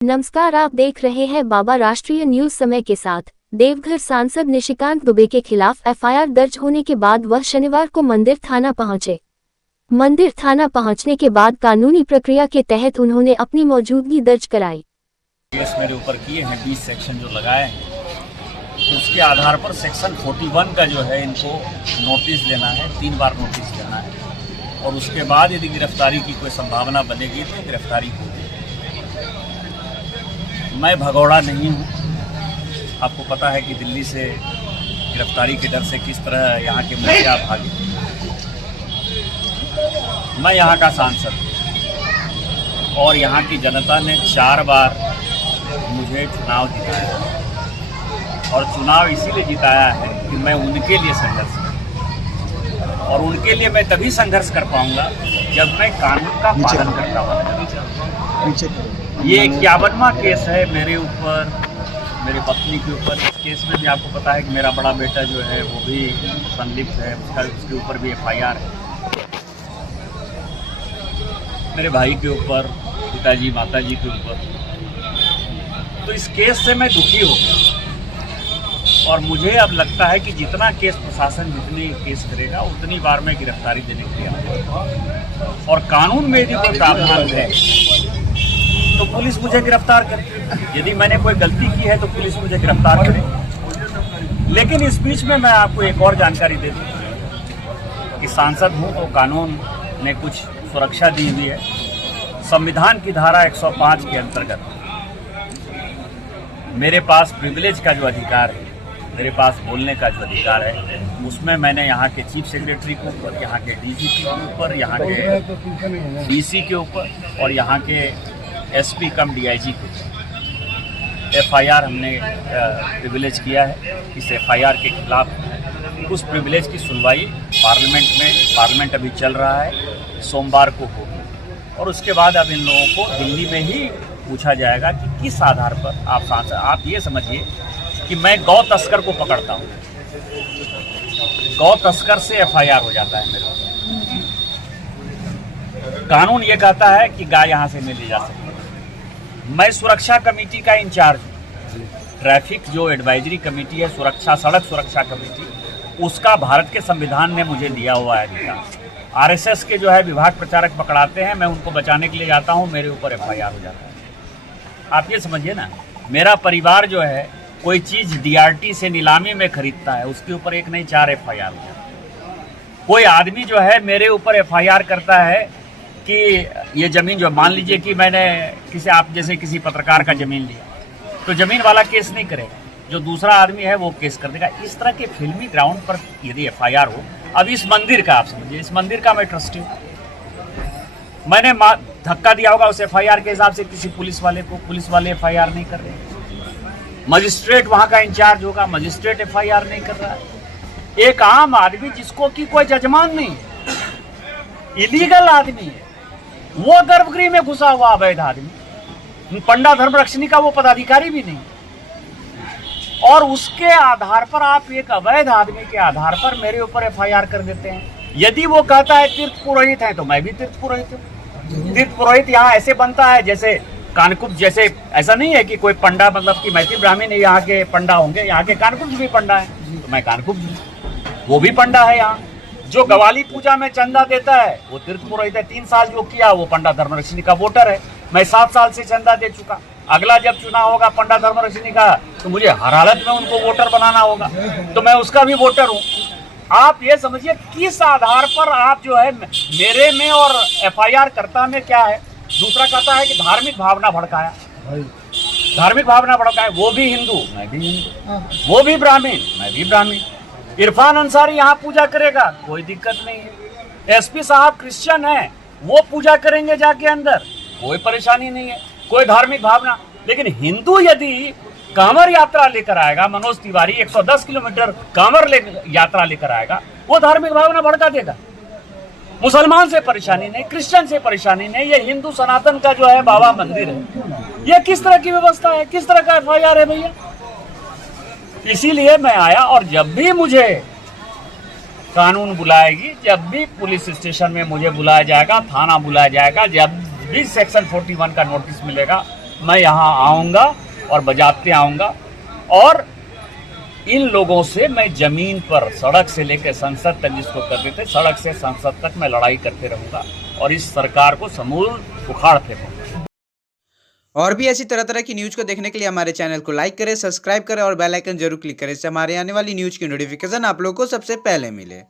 नमस्कार, आप देख रहे हैं बाबा राष्ट्रीय न्यूज समय के साथ। देवघर सांसद निशिकांत दुबे के खिलाफ एफआईआर दर्ज होने के बाद वह शनिवार को मंदिर थाना पहुंचे। मंदिर थाना पहुंचने के बाद कानूनी प्रक्रिया के तहत उन्होंने अपनी मौजूदगी दर्ज कराई। केस मेरे ऊपर किए हैं 20 सेक्शन जो लगाए हैं, उसके आधार पर सेक्शन 41 का जो है इनको नोटिस देना है, 3 बार नोटिस देना है और उसके बाद यदि गिरफ्तारी की कोई संभावना बनेगी तो गिरफ्तारी होगी। मैं भगौड़ा नहीं हूँ। आपको पता है कि दिल्ली से गिरफ्तारी के डर से किस तरह यहाँ के मुखिया भागे। मैं यहाँ का सांसद हूँ और यहाँ की जनता ने 4 बार मुझे चुनाव जिताया और चुनाव इसीलिए जिताया है कि मैं उनके लिए संघर्ष करूँ और उनके लिए मैं तभी संघर्ष कर पाऊँगा जब मैं कानून का पालन करता हूँ। ये 51वां केस है मेरे ऊपर, मेरी पत्नी के ऊपर। इस केस में भी आपको पता है कि मेरा बड़ा बेटा जो है वो भी संलिप्त है, उसके ऊपर भी एफआईआर है। मेरे भाई के ऊपर, पिताजी माताजी के ऊपर। तो इस केस से मैं दुखी हो गया और मुझे अब लगता है कि जितना केस प्रशासन जितनी केस करेगा उतनी बार मैं गिरफ्तारी देने के लिए आऊँगा और कानून में यदि कोई प्रावधान है तो पुलिस मुझे गिरफ्तार करे। यदि मैंने कोई गलती की है तो पुलिस मुझे गिरफ्तार करे। लेकिन इस बीच में मैं आपको एक और जानकारी दे दूं कि सांसद हूं तो कानून ने कुछ सुरक्षा दी हुई है। संविधान की धारा 105 के अंतर्गत मेरे पास प्रिविलेज का जो अधिकार है, मेरे पास बोलने का जो अधिकार है, उसमें मैंने यहाँ के चीफ सेक्रेटरी के ऊपर, यहाँ के डीजीपी के ऊपर, यहाँ के डीसी के ऊपर और यहाँ के एसपी कम डीआईजी को एफआईआर हमने प्रिविलेज किया है। इस एफआईआर के खिलाफ उस प्रिविलेज की सुनवाई पार्लियामेंट अभी चल रहा है, सोमवार को होगी और उसके बाद अब इन लोगों को दिल्ली में ही पूछा जाएगा कि किस आधार पर आप ये समझिए कि मैं गौ तस्कर को पकड़ता हूँ, गौ तस्कर से एफआईआर हो जाता है मेरे। कानून ये कहता है कि गाय यहाँ से नहीं ले जा सकती। मैं सुरक्षा कमेटी का इंचार्ज हूँ। ट्रैफिक जो एडवाइजरी कमेटी है, सुरक्षा सड़क सुरक्षा कमेटी, उसका भारत के संविधान ने मुझे दिया हुआ है अधिकार। आरएसएस के जो है विभाग प्रचारक पकड़ाते हैं, मैं उनको बचाने के लिए जाता हूँ, मेरे ऊपर एफआईआर हो जाता है। आप ये समझिए ना, मेरा परिवार जो है कोई चीज़ डीआरटी से नीलामी में खरीदता है, उसके ऊपर 1 नहीं 4 एफआईआर हो जाता है। कोई आदमी जो है मेरे ऊपर एफआईआर करता है कि ये ज़मीन जो, मान लीजिए कि मैंने किसी पत्रकार का ज़मीन लिया तो ज़मीन वाला केस नहीं करेगा, जो दूसरा आदमी है वो केस कर देगा। इस तरह के फिल्मी ग्राउंड पर यदि एफआईआर हो, अब इस मंदिर का आप समझिए, इस मंदिर का मैं ट्रस्टी हूँ, मैंने धक्का दिया होगा उस एफआईआर के हिसाब से किसी पुलिस वाले को, पुलिस वाले एफआईआर नहीं कर रहे। मजिस्ट्रेट वहाँ का इंचार्ज होगा, मजिस्ट्रेट एफआईआर नहीं कर रहा है। एक आम आदमी जिसको कि कोई जजमान नहीं है, इलीगल आदमी है, वो गर्भगृह में घुसा हुआ अवैध आदमी, पंडा धर्मरक्षिणी का वो पदाधिकारी भी नहीं, और उसके आधार पर आप एक अवैध आदमी के आधार पर मेरे ऊपर एफआईआर कर देते हैं। यदि वो कहता है तीर्थ पुरोहित है तो मैं भी तीर्थ पुरोहित हूँ। तीर्थ पुरोहित यहाँ ऐसे बनता है जैसे कानकुब्ज, जैसे ऐसा नहीं है कि कोई पंडा, मतलब कि मैथिल ब्राह्मण यहाँ के पंडा होंगे, यहाँ के कानकुब्ज भी पंडा है, तो मैं कानकुब्ज हूँ, वो भी पंडा है। यहाँ जो गवाली पूजा में चंदा देता है वो तीर्थ पुरोहित है। 3 साल जो किया वो पंडा धर्मरक्षिणी का वोटर है। मैं 7 साल से चंदा दे चुका। अगला जब चुनाव होगा पंडा धर्मरक्षिणी का तो मुझे हर हालत में उनको वोटर बनाना होगा, तो मैं उसका भी वोटर हूँ। आप ये समझिए किस आधार पर आप जो है मेरे में और एफआईआर कर्ता में क्या है। दूसरा कहता है कि धार्मिक भावना भड़काया, धार्मिक भावना भड़काया। वो भी हिंदू, मैं भी हिंदू, वो भी ब्राह्मण, मैं भी ब्राह्मण। इरफान अंसारी यहाँ पूजा करेगा, कोई दिक्कत नहीं है। एसपी साहब क्रिश्चियन है, वो पूजा करेंगे जाके अंदर, कोई परेशानी नहीं है, कोई धार्मिक भावना। लेकिन हिंदू यदि कांवर यात्रा लेकर आएगा, मनोज तिवारी 110 किलोमीटर कांवर यात्रा लेकर आएगा, वो धार्मिक भावना भड़का देगा। मुसलमान से परेशानी नहीं, क्रिश्चियन से परेशानी नहीं, ये हिंदू सनातन का जो है बाबा मंदिर है। ये किस तरह की व्यवस्था है, किस तरह का एफआईआर है भैया? इसीलिए मैं आया और जब भी मुझे कानून बुलाएगी, जब भी पुलिस स्टेशन में मुझे बुलाया जाएगा, थाना बुलाया जाएगा, जब भी सेक्शन 41 का नोटिस मिलेगा, मैं यहाँ आऊँगा और बजाते आऊँगा, और इन लोगों से मैं जमीन पर सड़क से लेकर संसद तक, जिसको करते थे, सड़क से संसद तक मैं लड़ाई करते रहूँगा और इस सरकार को समूल उखाड़ फेंकूंगा। और भी ऐसी तरह तरह की न्यूज़ को देखने के लिए हमारे चैनल को लाइक करें, सब्सक्राइब करें और बेल आइकन जरूर क्लिक करें, इससे हमारे आने वाली न्यूज़ की नोटिफिकेशन आप लोगों को सबसे पहले मिले।